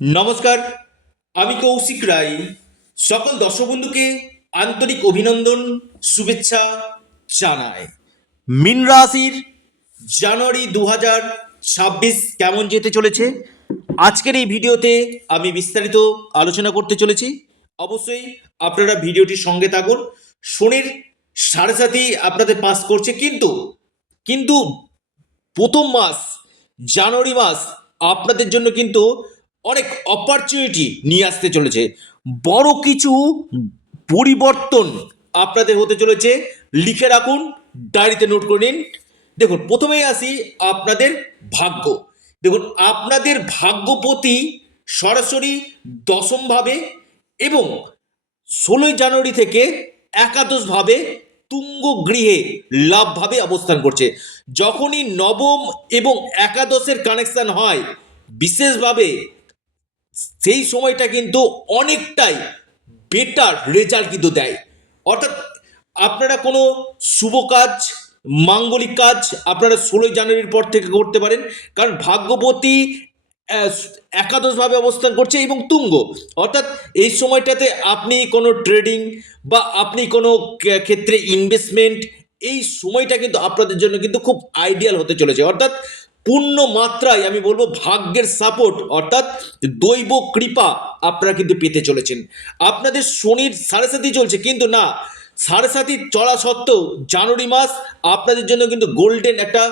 নমস্কার, আমি কৌশিক রায়। সকল দর্শক বন্ধুকে আন্তরিক অভিনন্দন, শুভেচ্ছা জানাই। মীন রাশির জানুয়ারি 2026 কেমন যেতে চলেছে আজকের এই ভিডিওতে আমি বিস্তারিত আলোচনা করতে চলেছি। অবশ্যই আপনারা ভিডিওটির সঙ্গে থাকুন। শনির সাড়ে সাতই আপনাদের পাস করছে, কিন্তু কিন্তু প্রথম মাস জানুয়ারি মাস আপনাদের জন্য কিন্তু অনেক অপরচুনিটি নিয়ে আসতে চলেছে। বড় কিছু পরিবর্তন আপনাদের হতে চলেছে, লিখে রাখুন, ডায়েরিতে নোট করে নিন। দেখুন, প্রথমেই আসি আপনাদের ভাগ্য। দেখুন, আপনাদের ভাগ্যপতি সরাসরি দশমভাবে এবং 16 জানুয়ারি থেকে একাদশভাবে তুঙ্গ গৃহে লাভভাবে অবস্থান করছে। যখনই নবম এবং একাদশের কানেকশন হয় বিশেষভাবে, সেই সময়টা কিন্তু অনেকটাই বেটার রেজাল্ট কিন্তু দেয়। অর্থাৎ আপনারা কোনো শুভ কাজ, মাঙ্গলিক কাজ আপনারা 16 জানুয়ারির পর থেকে করতে পারেন, কারণ ভাগ্যবতী আহ, একাদশভাবে অবস্থান করছে এবং তুঙ্গ। অর্থাৎ এই সময়টাতে আপনি কোনো ট্রেডিং বা আপনি কোনো ক্ষেত্রে ইনভেস্টমেন্ট, এই সময়টা কিন্তু আপনাদের জন্য কিন্তু খুব আইডিয়াল হতে চলেছে। অর্থাৎ পূর্ণ মাত্রায় আমি বলবো ভাগ্যের সাপোর্ট, অর্থাৎ দৈব কৃপা আপনারা কিন্তু পেতে চলেছেন। আপনাদের শনির সাড়ে সাথী চলছে, কিন্তু না, সাড়ে সাথী চলা সত্ত্বেও জানুয়ারি মাস আপনাদের জন্য কিন্তু গোল্ডেন একটা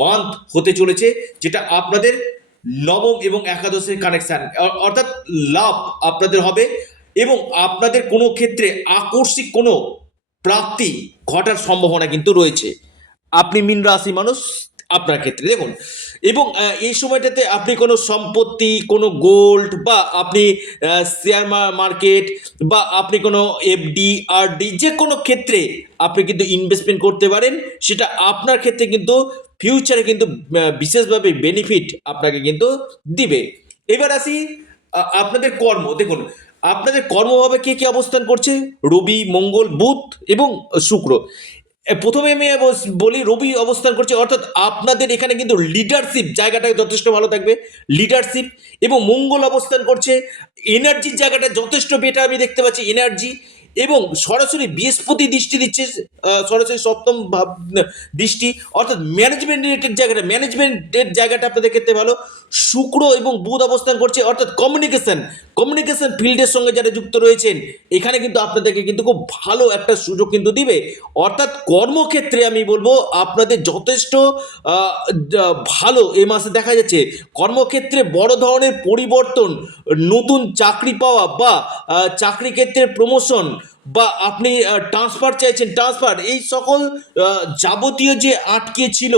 মান্থ হতে চলেছে, যেটা আপনাদের নবম এবং একাদশের কানেকশন, অর্থাৎ লাভ আপনাদের হবে এবং আপনাদের কোনো ক্ষেত্রে আকস্মিক কোনো প্রাপ্তি ঘটার সম্ভাবনা কিন্তু রয়েছে। আপনি মীন রাশি মানুষ, আপনার ক্ষেত্রে দেখুন, এবং এই সময়টাতে আপনি কোনো সম্পত্তি, কোনো গোল্ড বা আপনি শেয়ার মার্কেট বা আপনি কোনো এফডি আরডি যে কোনো ক্ষেত্রে আপনি কিন্তু ইনভেস্টমেন্ট করতে পারেন। সেটা আপনার ক্ষেত্রে কিন্তু ফিউচারে কিন্তু বিশেষভাবে বেনিফিট আপনাকে কিন্তু দিবে। এবার আসি আপনাদের কর্ম। দেখুন, আপনাদের কর্মভাবে কে কে অবস্থান করছে? রবি, মঙ্গল, বুধ এবং শুক্র। প্রথমে আমি বলি রবি অবস্থান করছে, অর্থাৎ আপনাদের এখানে কিন্তু লিডারশিপ জায়গাটা যথেষ্ট ভালো থাকবে, লিডারশিপ। এবং মঙ্গল অবস্থান করছে, এনার্জির জায়গাটা যথেষ্ট বেটার আমি দেখতে পাচ্ছি, এনার্জি। এবং সরাসরি বৃহস্পতি দৃষ্টি দিচ্ছে, সরাসরি সপ্তম ভাব দৃষ্টি, অর্থাৎ ম্যানেজমেন্ট রিলেটেড জায়গাটা, ম্যানেজমেন্টের জায়গাটা আপনাদের ক্ষেত্রে ভালো। শুক্র এবং বুধ অবস্থান করছে, অর্থাৎ কমিউনিকেশন, কমিউনিকেশন ফিল্ডের সঙ্গে যারা যুক্ত রয়েছেন এখানে কিন্তু আপনাদেরকে কিন্তু খুব ভালো একটা সুযোগ কিন্তু দিবে। অর্থাৎ কর্মক্ষেত্রে আমি বলবো আপনাদের যথেষ্ট ভালো এই মাসে দেখা যাচ্ছে। কর্মক্ষেত্রে বড় ধরনের পরিবর্তন, নতুন চাকরি পাওয়া বা চাকরি ক্ষেত্রে প্রমোশন বা আপনি ট্রান্সফার চাইছেন, ট্রান্সফার, এই সকল যাবতীয় যে আটকে ছিল,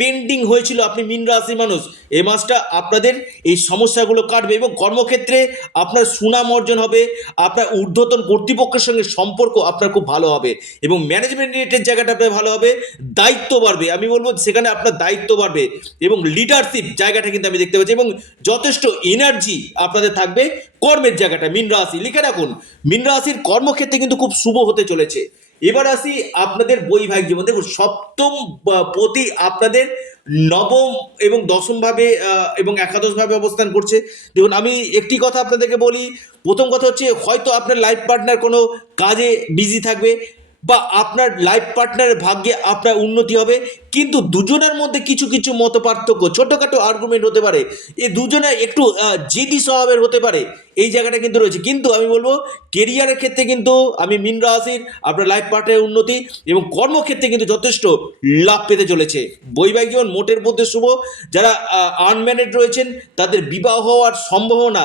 পেন্ডিং হয়েছিল, আপনি মীন রাশি মানুষ, এই মাসটা আপনাদের এই সমস্যাগুলো কাটবে এবং কর্মক্ষেত্রে আপনার সুনাম অর্জন হবে, আপনার ঊর্ধ্বতন কর্তৃপক্ষের সঙ্গে সম্পর্ক আপনার খুব ভালো হবে এবং ম্যানেজমেন্ট রিলেটেড জায়গাটা আপনার ভালো হবে। দায়িত্ব বাড়বে, আমি বলবো সেখানে আপনার দায়িত্ব বাড়বে এবং লিডারশিপ জায়গাটা কিন্তু আমি দেখতে পাচ্ছি এবং যথেষ্ট এনার্জি আপনাদের থাকবে। কর্মের জায়গাটা মীন রাশি লিখে রাখুন, মীন রাশির কর্মক্ষেত্রে কিন্তু খুব শুভ হতে চলেছে। এবার আসি আপনাদের বৈবাহিক জীবন। দেখুন, সপ্তম পতি আপনাদের নবম এবং দশম ভাবে এবং একাদশ ভাবে অবস্থান করছে। দেখুন, আমি একটি কথা আপনাদেরকে বলি। প্রথম কথা হচ্ছে, হয়তো আপনার লাইফ পার্টনার কোনো কাজে বিজি থাকবে বা আপনার লাইফ পার্টনারের ভাগ্যে আপনার উন্নতি হবে, কিন্তু দুজনের মধ্যে কিছু কিছু মত পার্থক্য, ছোটোখাটো আর্গুমেন্ট হতে পারে, এই দুজনে একটু জেদি স্বভাবের হতে পারে, এই জায়গাটা কিন্তু রয়েছে। কিন্তু আমি বলবো কেরিয়ারের ক্ষেত্রে কিন্তু আমি মীন রাশির আপনার লাইফ পার্টনারের উন্নতি এবং কর্মক্ষেত্রে কিন্তু যথেষ্ট লাভ পেতে চলেছে। বৈবাহিক জীবন মোটের মধ্যে শুভ। যারা আনম্যারিড রয়েছেন তাদের বিবাহ হওয়ার সম্ভাবনা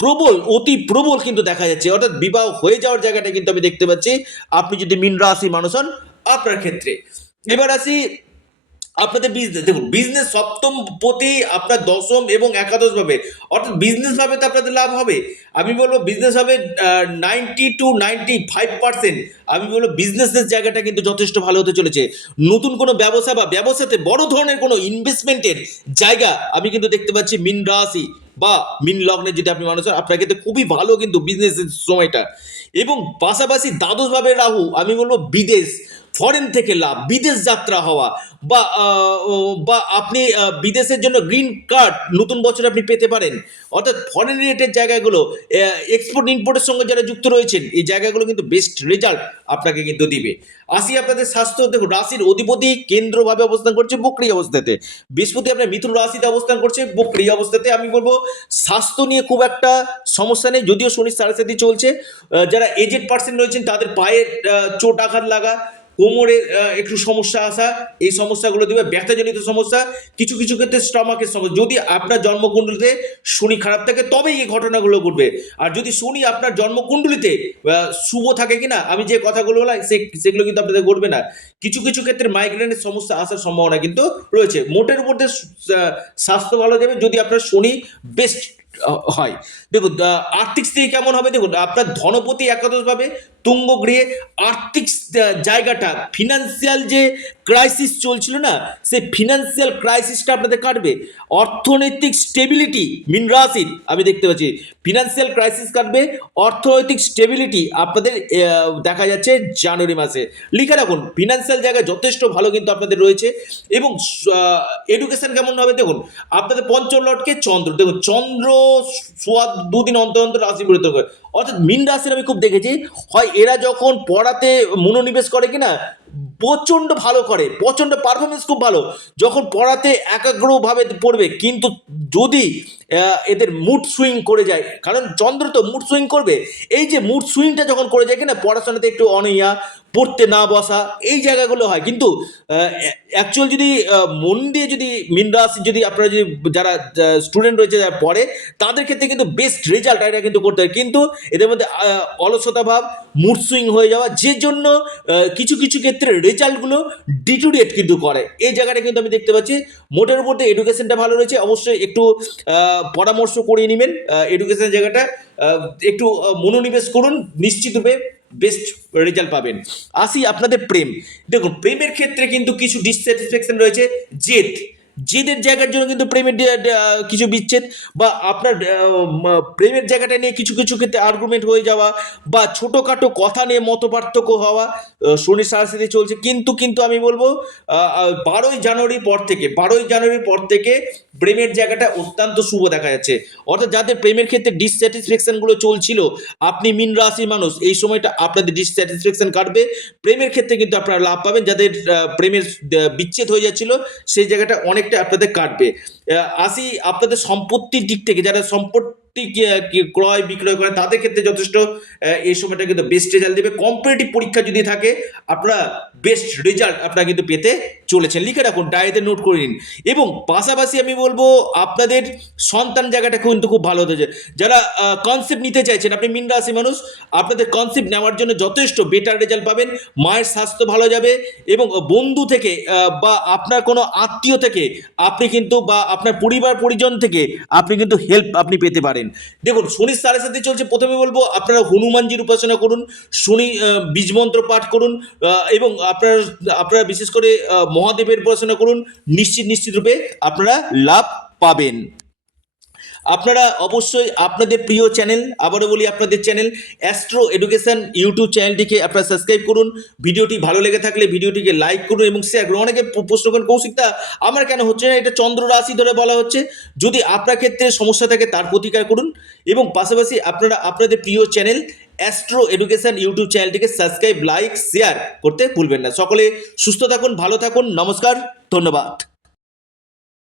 প্রবল, অতি প্রবল কিন্তু দেখা যাচ্ছে, অর্থাৎ বিবাহ হয়ে যাওয়ার জায়গাটা কিন্তু আমি দেখতে পাচ্ছি আপনি যদি মীন রাশি মানুষ হন আপনার ক্ষেত্রে। এবার আসি আপনাদের বিজনেস। দেখুন, বিজনেস সপ্তম প্রতি আপনার দশম এবং একাদশ ভাবে, অর্থাৎ বিজনেস ভাবে তো আপনাদের লাভ হবে। আমি বলবো বিজনেস হবে 90 to 95%। আমি বলবো বিজনেসের জায়গাটা কিন্তু যথেষ্ট ভালো হতে চলেছে। নতুন কোনো ব্যবসা বা ব্যবসাতে বড় ধরনের কোনো ইনভেস্টমেন্টের জায়গা আমি কিন্তু দেখতে পাচ্ছি মীন রাশি বা মীন লগ্নে যদি আপনি মানুষ হন আপনার ক্ষেত্রে খুবই ভালো কিন্তু বিজনেসের সময়টা। এবং পাশাপাশি দ্বাদশ ভাবে রাহু, আমি বলবো বিদেশ, ফরেন থেকে লাভ, বিদেশ যাত্রা হওয়া, বা আপনি বিদেশের জন্য গ্রিন কার্ড নতুন বছরে আপনি পেতে পারেন। অর্থাৎ ফরেন রিলেটেড জায়গাগুলো, এক্সপোর্ট ইম্পোর্টের সঙ্গে যারা যুক্ত রয়েছেন, এই জায়গাগুলো কিন্তু বেস্ট রেজাল্ট আপনাকে কিন্তু দিবে। আসি আপনাদের স্বাস্থ্য। দেখুন, রাশির অধিপতি কেন্দ্রভাবে অবস্থান করছে বক্রী অবস্থাতে, বৃহস্পতি আপনার মিথুন রাশিতে অবস্থান করছে বক্রী অবস্থাতে। আমি বলবো স্বাস্থ্য নিয়ে খুব একটা সমস্যা নেই, যদিও শনি সাড়ে সাথে চলছে। যারা এজেড পার্সন রয়েছেন তাদের পায়ে চোট আঘাত লাগা, কোমরে একটু সমস্যা আসা, এই সমস্যাগুলো দেবে। ব্যথাজনিত সমস্যা, কিছু কিছু ক্ষেত্রে স্টমাকের সমস্যা। যদি আপনার জন্মকুণ্ডলিতে শনি খারাপ থাকে তবেই এই ঘটনাগুলো ঘটবে। আর যদি শনি আপনার জন্মকুণ্ডলিতে শুভ থাকে কিনা, আমি যে কথাগুলো বললাম সেগুলো কিন্তু আপনাদের ঘটবে না। কিছু কিছু ক্ষেত্রে মাইগ্রেনের সমস্যা আসার সম্ভাবনা কিন্তু রয়েছে। মোটের উপর দিয়ে স্বাস্থ্য ভালো যাবে যদি আপনার শনি বেস্ট হয়। দেখুন, আর্থিক স্থিতি কেমন হবে। দেখুন, আপনার ধনপতি একাদশভাবে তুঙ্গ গৃহে, আর্থিক জায়গাটা, ফিনান্সিয়াল যে ক্রাইসিস চলছিল না, সেই ফিনান্সিয়াল ক্রাইসিসটা আপনাদের কাটবে। অর্থনৈতিক স্টেবিলিটি মীন রাশির আমি দেখতে পাচ্ছি, ফিনান্সিয়াল ক্রাইসিস কাটবে, অর্থনৈতিক স্টেবিলিটি আপনাদের দেখা যাচ্ছে জানুয়ারি মাসে। লিখে রাখুন, ফিনান্সিয়াল জায়গায় যথেষ্ট ভালো কিন্তু আপনাদের রয়েছে। এবং এডুকেশন কেমন হবে। দেখুন, আপনাদের পঞ্চম লটকে চন্দ্র, দেখুন চন্দ্র সোয়া দুদিন অন্তর অন্তর রাশি পরিবর্তন করে। অর্থাৎ মীন রাশির আমি খুব দেখেছি, হয় এরা যখন পড়াতে মনোনিবেশ করে কিনা প্রচণ্ড ভালো করে, প্রচণ্ড পারফরমেন্স খুব ভালো, যখন পড়াতে একাগ্রভাবে পড়বে। কিন্তু যদি এদের মুড সুইং করে যায়, কারণ চন্দ্র তো মুড সুইং করবে, এই যে মুড সুইংটা যখন করে যায় কিনা, পড়াশোনাতে একটু অনীহা, পড়তে না বসা, এই জায়গাগুলো হয়। কিন্তু অ্যাকচুয়াল যদি মন দিয়ে যদি মীন রাশি, যদি আপনারা যদি যারা স্টুডেন্ট রয়েছে যারা পড়ে, তাদের ক্ষেত্রে কিন্তু বেস্ট রেজাল্ট এটা কিন্তু করতে হয়। কিন্তু এদের মধ্যে অলসতা ভাব, মুড সুইং হয়ে যাওয়া, যে জন্য কিছু কিছু ক্ষেত্রে রেজাল্টগুলো ডিটোরিয়েট কিন্তু করে, এই জায়গাটা কিন্তু আমি দেখতে পাচ্ছি। মোটের উপর দিয়ে এডুকেশনটা ভালো রয়েছে, অবশ্যই একটু পরামর্শ করিয়ে নেবেন। এডুকেশনের জায়গাটা একটু মনোনিবেশ করুন, নিশ্চিতরূপে বেস্ট রেজাল্ট পাবেন। আসি আপনাদের প্রেম। দেখুন, প্রেমের ক্ষেত্রে কিন্তু কিছু ডিসস্যাটিসফ্যাকশন রয়েছে, জেদের জায়গার জন্য কিন্তু প্রেমের কিছু বিচ্ছেদ, বা আপনার প্রেমের জায়গাটা নিয়ে কিছু কিছু ক্ষেত্রে আর্গুমেন্ট হয়ে যাওয়া, বা ছোটোখাটো কথা নিয়ে মত পার্থক্য হওয়া। শনির সাড়ে চলছে, কিন্তু আমি বলবো 12ই জানুয়ারির পর থেকে প্রেমের জায়গাটা অত্যন্ত শুভ দেখা যাচ্ছে। অর্থাৎ যাদের প্রেমের ক্ষেত্রে ডিসস্যাটিসফ্যাকশনগুলো চলছিল, আপনি মীন রাশির মানুষ, এই সময়টা আপনাদের ডিসস্যাটিসফ্যাকশন কাটবে। প্রেমের ক্ষেত্রে কিন্তু আপনারা লাভ পাবেন। যাদের প্রেমের বিচ্ছেদ হয়ে যাচ্ছিল, সেই জায়গাটা অনেকটা আপনাদের কাটবে। আসি আপনাদের সম্পত্তির দিক থেকে, যারা সম্পত্তি ক্রয় বিক্রয় করে, তাদের ক্ষেত্রে যথেষ্ট এই সময়টা কিন্তু বেস্ট রেজাল্ট দেবে। কম্পিটিটিভ পরীক্ষা যদি থাকে, আপনারা বেস্ট রেজাল্ট আপনারা কিন্তু পেতে চলেছেন। লিখে রাখুন, ডায়েরিতে নোট করে নিন। এবং পাশাপাশি আমি বলবো আপনাদের সন্তান জায়গাটা কিন্তু খুব ভালো হতে যায়। যারা কনসেপ্ট নিতে চাইছেন, আপনি মীন রাশি মানুষ, আপনাদের কনসেপ্ট নেওয়ার জন্য যথেষ্ট বেটার রেজাল্ট পাবেন। মায়ের স্বাস্থ্য ভালো যাবে, এবং বন্ধু থেকে বা আপনার কোনো আত্মীয় থেকে আপনি কিন্তু, বা আপনার পরিবার পরিজন থেকে আপনি কিন্তু হেল্প আপনি পেতে পারেন। দেখুন, শনির সাড়ে সাথে চলছে, প্রথমে বলবো আপনারা হনুমানজির উপাসনা করুন, শনি বীজ মন্ত্র পাঠ করুন, এবং আপনারা বিশেষ করে মহাদেবের উপাসনা করুন। নিশ্চিত রূপে আপনারা লাভ পাবেন। আপনারা অবশ্যই আপনাদের প্রিয় চ্যানেল, আবারও বলি আপনাদের চ্যানেল অ্যাস্ট্রো এডুকেশন ইউটিউব চ্যানেলটিকে আপনারা সাবস্ক্রাইব করুন। ভিডিওটি ভালো লেগে থাকলে ভিডিওটিকে লাইক করুন এবং শেয়ার করুন। অনেকে প্রশ্ন করেন, কৌশিকদা আমার কেন হচ্ছে না, এটা চন্দ্র রাশি ধরে বলা হচ্ছে। যদি আপনার ক্ষেত্রে সমস্যা থাকে তার প্রতিকার করুন, এবং পাশাপাশি আপনারা আপনাদের প্রিয় চ্যানেল অ্যাস্ট্রো এডুকেশন ইউটিউব চ্যানেলটিকে সাবস্ক্রাইব, লাইক, শেয়ার করতে ভুলবেন না। সকলে সুস্থ থাকুন, ভালো থাকুন, নমস্কার, ধন্যবাদ।